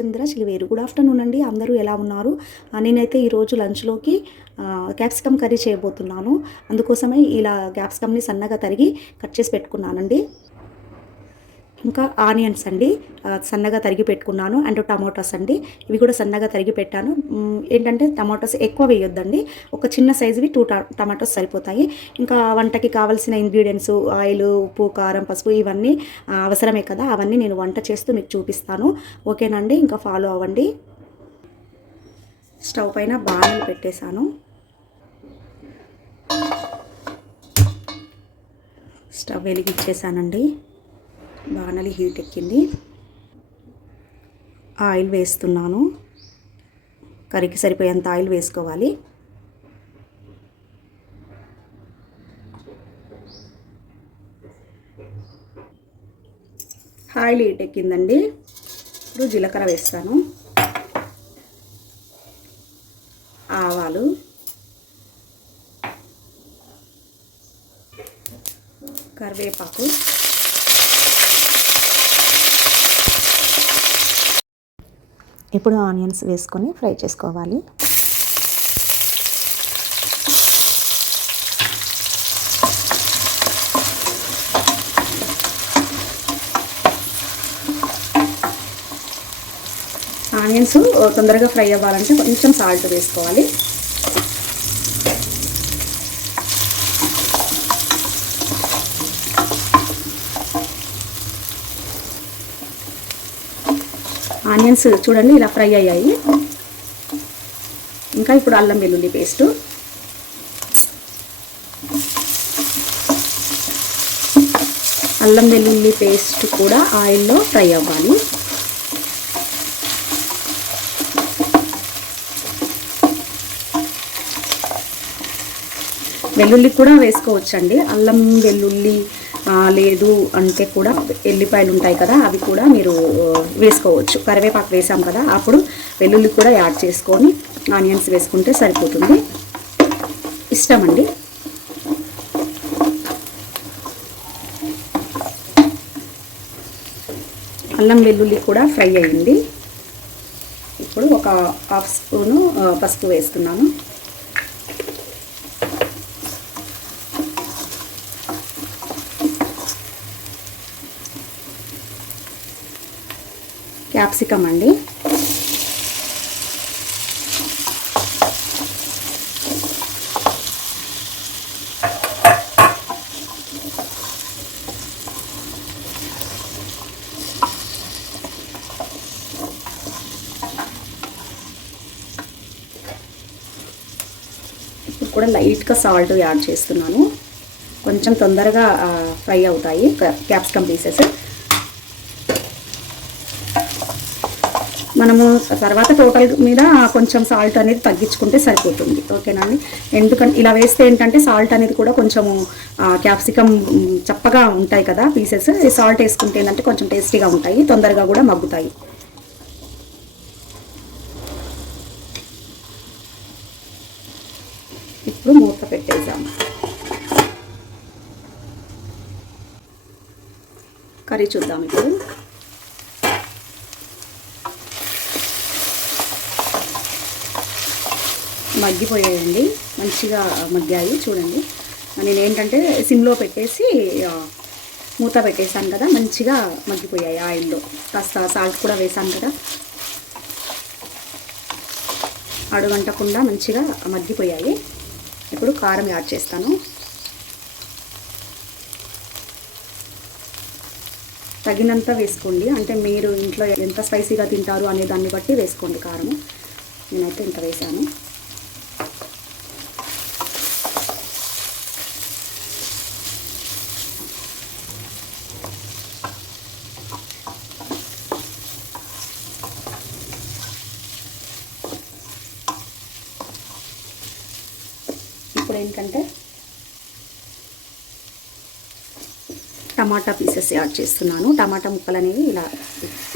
చంద్ర Chiliveru good afternoon అండి. అందరూ ఎలా ఉన్నారు? నేనైతే ఈరోజు లంచ్లోకి క్యాప్సికమ్ కర్రీ చేయబోతున్నాను. అందుకోసమే ఇలా క్యాప్సికమ్ని సన్నగా తరిగి కట్ చేసి పెట్టుకున్నానండి. ఇంకా ఆనియన్స్ అండి సన్నగా తరిగి పెట్టుకున్నాను అండ్ టమాటోస్ అండి. ఇవి కూడా సన్నగా తరిగి పెట్టాను. ఏంటంటే టమాటోస్ ఎక్కువ వేయొద్దండి. ఒక చిన్న సైజువి టూ టమాటోస్ సరిపోతాయి. ఇంకా వంటకి కావాల్సిన ఇంగ్రీడియంట్స్ ఆయిల్ ఉప్పు కారం పసుపు ఇవన్నీ అవసరమే కదా. అవన్నీ నేను వంట చేస్తూ మీకు చూపిస్తాను. ఓకేనండి ఇంకా ఫాలో అవ్వండి. స్టవ్ పైన బాగా పెట్టేశాను. స్టవ్ వెలిగించేసానండి బాణలి హీట్ ఎక్కింది. ఆయిల్ వేస్తున్నాను. కర్రీకి సరిపోయేంత ఆయిల్ వేసుకోవాలి. ఆయిల్ హీట్ ఎక్కిందండి. ఇప్పుడు జీలకర్ర వేస్తాను. ఆవాలు. కరివేపాకు. ఇప్పుడు ఆనియన్స్ వేసుకొని ఫ్రై చేసుకోవాలి. ఆనియన్స్ తొందరగా ఫ్రై అవ్వాలంటే కొంచెం సాల్ట్ వేసుకోవాలి. ఆనియన్స్ చూడండి ఇలా ఫ్రై అయ్యాయి. ఇంకా ఇప్పుడు అల్లం వెల్లుల్లి పేస్టు. అల్లం వెల్లుల్లి పేస్ట్ కూడా ఆయిల్లో ఫ్రై అవ్వాలి. వెల్లుల్లి కూడా వేసుకోవచ్చండి. అల్లం వెల్లుల్లి లేదు అంటే కూడా ఎల్లిపాయలు ఉంటాయి కదా అవి కూడా మీరు వేసుకోవచ్చు. కరివేపాకు వేసాం కదా అప్పుడు వెల్లుల్లి కూడా యాడ్ చేసుకొని ఆనియన్స్ వేసుకుంటే సరిపోతుంది. ఇష్టం అండి అల్లం వెల్లుల్లి కూడా ఫ్రై అయింది. ఇప్పుడు ఒక హాఫ్ స్పూను పసుపు వేస్తున్నాను. క్యాప్సికమ్ అండి. ఇప్పుడు కూడా లైట్గా సాల్ట్ యాడ్ చేస్తున్నాను. కొంచెం తొందరగా ఫ్రై అవుతాయి. Capsicum pieces. మనము తర్వాత టోటల్ మీద కొంచెం సాల్ట్ అనేది తగ్గించుకుంటే సరిపోతుంది. ఓకేనండి ఎందుకంటే ఇలా వేస్తే ఏంటంటే సాల్ట్ అనేది కూడా కొంచెము క్యాప్సికమ్ చప్పగా ఉంటాయి కదా పీసెస్ సాల్ట్ వేసుకుంటే ఏంటంటే కొంచెం టేస్టీగా ఉంటాయి తొందరగా కూడా మగ్గుతాయి. ఇప్పుడు మూత పెట్టేసాము కర్రీ చూద్దాం ఇప్పుడు. మగ్గిపోయాయండి. మంచిగా మగ్గాయి చూడండి. నేను ఏంటంటే సిమ్లో పెట్టేసి మూత పెట్టేశాను కదా మంచిగా మగ్గిపోయాయి ఆయిల్లో. కాస్త సాల్ట్ కూడా వేసాను కదా. అడుగంటకుండా మంచిగా మగ్గిపోయాయి. ఇప్పుడు కారం యాడ్ చేస్తాను. తగినంత వేసుకోండి. అంటే మీరు ఇంట్లో ఎంత స్పైసీగా తింటారు అనే దాన్ని బట్టి వేసుకోండి కారం నేనైతే ఇంత వేసాను ఇప్పుడు ఏంటంటే టమాటా పీసెస్ యాడ్ చేస్తున్నాను. టమాటా ముక్కలు అనేవి ఇలా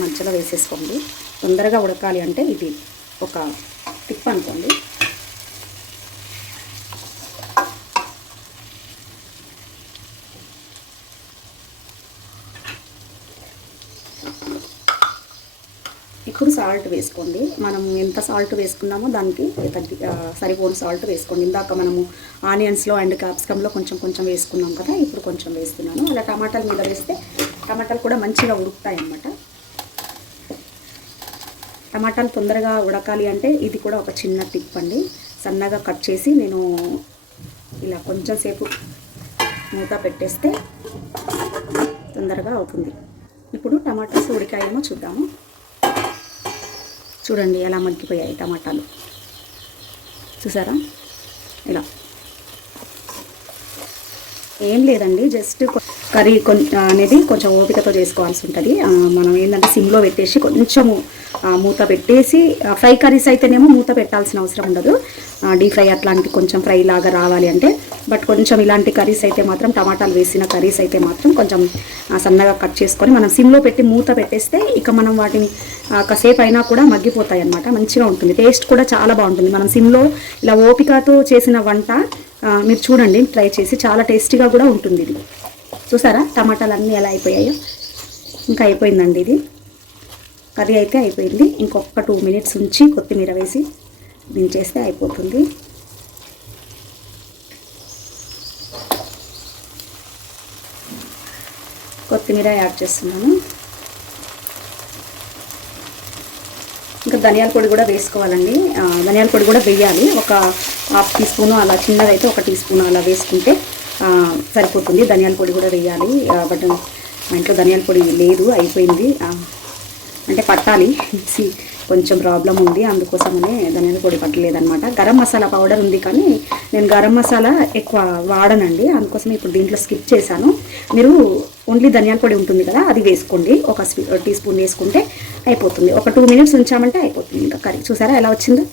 మంచిగా వేసేసుకోండి. తొందరగా ఉడకాలి అంటే ఇది ఒక టిప్ అనుకోండి ఇప్పుడు సాల్ట్ వేసుకోండి. మనం ఎంత సాల్ట్ వేసుకున్నామో దానికి తగ్గి సరిపోని సాల్ట్ వేసుకోండి. ఇందాక మనము ఆనియన్స్లో అండ్ క్యాప్సికంలో కొంచెం కొంచెం వేసుకున్నాం కదా ఇప్పుడు కొంచెం వేస్తున్నాను. అలా టమాటాల మీద వేస్తే టమాటాలు కూడా మంచిగా ఉడుకుతాయి అన్నమాట. టమాటాలు తొందరగా ఉడకాలి అంటే ఇది కూడా ఒక చిన్న టిప్ అండి. సన్నగా కట్ చేసి నేను ఇలా కొంచెం సేపు మూత పెట్టేస్తే తొందరగా అవుతుంది. ఇప్పుడు టమాటాస్ ఉడికాయేమో చూద్దాము. చూడండి ఎలా మగ్గిపోయాయి టమాటాలు. చూసారా? ఇలా. ఏం లేదండి జస్ట్ కర్రీ అనేది కొంచెం ఓపికతో చేసుకోవాల్సి ఉంటుంది. మనం ఏంటంటే సిమ్లో పెట్టేసి కొంచెము మూత పెట్టేసి ఫ్రై కర్రీస్ అయితేనేమో మూత పెట్టాల్సిన అవసరం ఉండదు. డీప్ ఫ్రై అట్లాంటి కొంచెం ఫ్రై లాగా రావాలి అంటే బట్ కొంచెం ఇలాంటి కర్రీస్ అయితే మాత్రం టమాటాలు వేసిన కర్రీస్ అయితే మాత్రం కొంచెం సన్నగా కట్ చేసుకొని మనం సిమ్లో పెట్టి మూత పెట్టేస్తే ఇక మనం వాటిని కాసేపు అయినా కూడా మగ్గిపోతాయి అనమాట మంచిగా ఉంటుంది. టేస్ట్ కూడా చాలా బాగుంటుంది. మనం సిమ్లో ఇలా ఓపికతో చేసిన వంట మీరు చూడండి ట్రై చేసి చాలా టేస్టీగా కూడా ఉంటుంది ఇది. చూసారా? టమాటాలు అన్నీ ఎలా అయిపోయాయో? ఇంకా అయిపోయిందండి ఇది. కర్రీ అయితే అయిపోయింది. ఇంకొక టూ మినిట్స్ ఉంచి కొత్తిమీర వేసి దించేస్తే అయిపోతుంది. కొత్తిమీర యాడ్ చేస్తున్నాను. ధనియాల పొడి కూడా వేసుకోవాలండి. ధనియాల పొడి కూడా వేయాలి. ఒక హాఫ్ టీ స్పూన్ అలా చిన్నదైతే ఒక టీ స్పూన్ అలా వేసుకుంటే సరిపోతుంది. ధనియాల పొడి కూడా వేయాలి. బట్ మా ఇంట్లో ధనియాల పొడి లేదు అయిపోయింది. అంటే పట్టాలి. మిక్సీ కొంచెం ప్రాబ్లం ఉంది. అందుకోసమనే ధనియాల పొడి పట్టలేదనమాట గరం మసాలా పౌడర్ ఉంది కానీ నేను గరం మసాలా ఎక్కువ వాడనండి. అందుకోసం ఇప్పుడు దీంట్లో స్కిప్ చేశాను. మీరు ఓన్లీ ధనియాల పొడి ఉంటుంది కదా అది వేసుకోండి. ఒక టీ స్పూన్ వేసుకుంటే అయిపోతుంది. ఒక టూ మినిట్స్ ఉంచామంటే అయిపోతుంది ఇంకా కర్రీ. చూసారా ఎలా వచ్చిందో?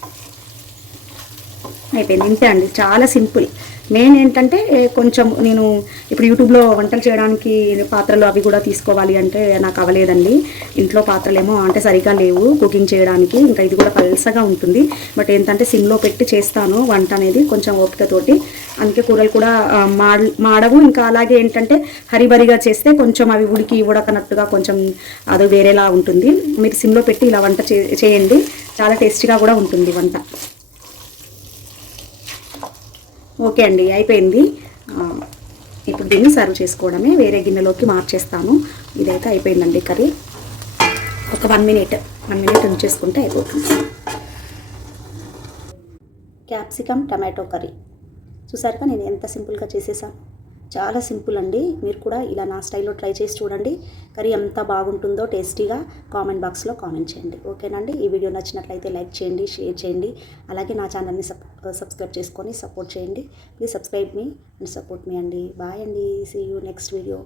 అయిపోయింది. ఇంతే అండి. చాలా సింపుల్. మెయిన్ ఏంటంటే కొంచెం నేను ఇప్పుడు యూట్యూబ్లో వంటలు చేయడానికి పాత్రలు అవి కూడా తీసుకోవాలి అంటే నాకు అవ్వలేదండి ఇంట్లో పాత్రలేమో అంటే సరిగా లేవు కుకింగ్ చేయడానికి ఇంకా ఇది కూడా పల్సగా ఉంటుంది. బట్ ఏంటంటే సిమ్లో పెట్టి చేస్తాను వంట అనేది కొంచెం ఓపికతోటి. అందుకే కూరలు కూడా మాడ మాడవు. ఇంకా అలాగే ఏంటంటే హరిబరిగా చేస్తే కొంచెం అవి ఉడికి ఉడకనట్టుగా కొంచెం అది వేరేలా ఉంటుంది. మీరు సిమ్లో పెట్టి ఇలా వంట చే చేయండి. చాలా టేస్టీగా కూడా ఉంటుంది వంట. ఓకే అండి అయిపోయింది. ఇప్పుడు దీన్ని సర్వ్ చేసుకోవడమే వేరే గిన్నెలోకి మార్చేస్తాను. ఇదైతే అయిపోయిందండి కర్రీ. ఒక వన్ మినిట్ వన్ మినిట్ ఉంచేసుకుంటే అయిపోతుంది. Capsicum tomato curry. చూసారుగా నేను ఎంత సింపుల్గా చేసేసాను. చాలా సింపుల్ అండి. మీరు కూడా ఇలా నా స్టైల్లో ట్రై చేసి చూడండి. కర్రీ ఎంత బాగుంటుందో టేస్టీగా కామెంట్ బాక్స్లో కామెంట్ చేయండి. ఓకేనండి? ఈ వీడియో నచ్చినట్లయితే లైక్ చేయండి షేర్ చేయండి. అలాగే నా ఛానల్ని సబ్ సబ్స్క్రైబ్ చేసుకొని సపోర్ట్ చేయండి. Please subscribe me and support మీ అండి. బాయ్ అండి. See you next video